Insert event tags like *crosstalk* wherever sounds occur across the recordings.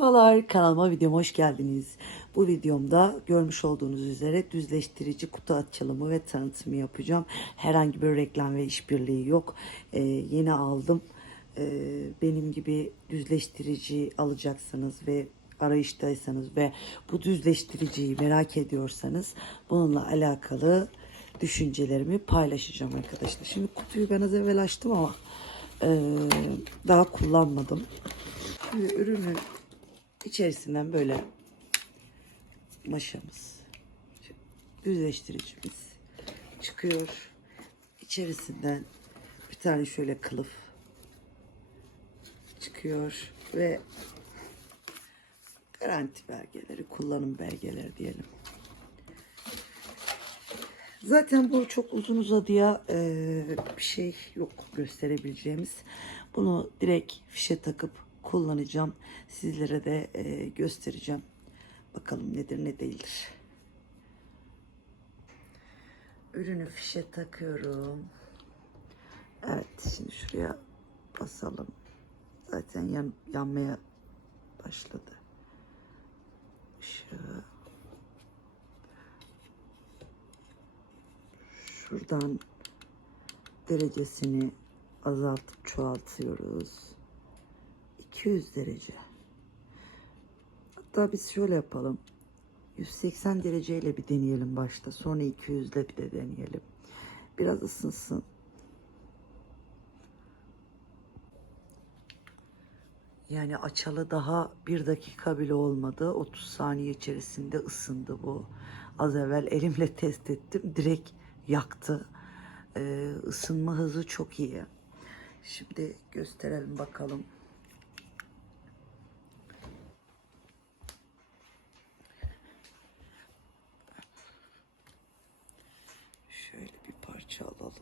Merhabalar kanalıma videoma hoş geldiniz. Bu videomda görmüş olduğunuz üzere düzleştirici kutu açılımı ve tanıtımı yapacağım. Herhangi bir reklam ve işbirliği yok. Ee, yeni aldım. Ee, benim gibi düzleştirici alacaksanız ve arayıştaysanız ve bu düzleştiriciyi merak ediyorsanız bununla alakalı düşüncelerimi paylaşacağım arkadaşlar. Şimdi kutuyu ben az evvel açtım ama e, daha kullanmadım. Şimdi ürünün içerisinden böyle maşamız, düzleştiricimiz çıkıyor. İçerisinden bir tane şöyle kılıf çıkıyor ve garanti belgeleri, kullanım belgeleri diyelim. Zaten bu çok uzun uzadıya eee, bir şey yok gösterebileceğimiz. Bunu direkt fişe takıp kullanacağım. Sizlere de eee, göstereceğim. Bakalım nedir ne değildir. Ürünü fişe takıyorum. Evet şimdi şuraya basalım. Zaten yan, yanmaya başladı. Işığı şuradan derecesini azaltıp çoğaltıyoruz. 200 derece. Hatta biz şöyle yapalım. 180 dereceyle bir deneyelim başta. Sonra 200 ile bir de deneyelim. Biraz ısınsın. Yani açalı daha bir dakika bile olmadı. 30 saniye içerisinde ısındı bu. Az evvel elimle *laughs* test ettim. Direkt yaktı. Ee, ısınma hızı çok iyi. Şimdi gösterelim bakalım.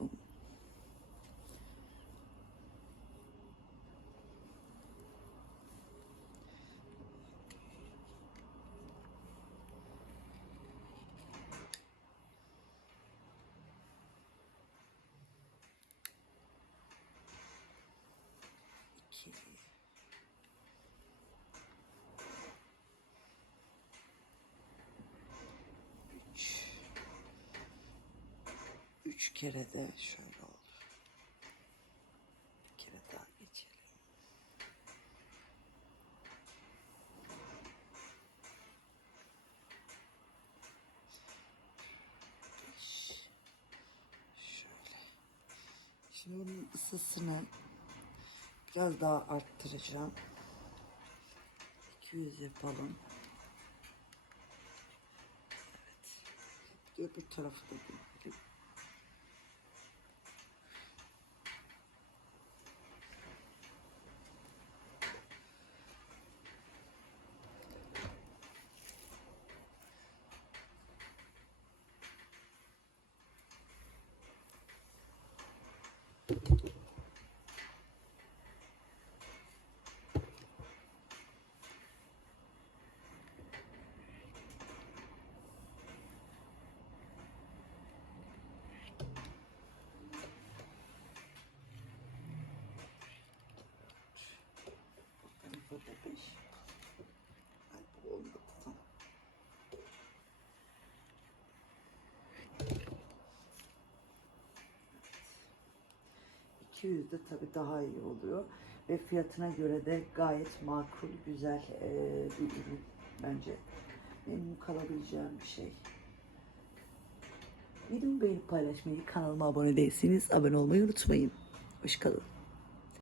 of. Üç kere de şöyle olur. Bir kere daha geçelim. Beş. Şöyle. Şimdi bunun ısısını biraz daha arttıracağım. 200 yapalım. Evet. Öbür tarafı da göstereyim. %200 de tabii daha iyi oluyor ve fiyatına göre de gayet makul, güzel eee, bir ürün bence. Memnun kalabileceğim bir şey. Videomu beğenip paylaşmayı, kanalıma abone değilseniz abone olmayı unutmayın. Hoşçakalın.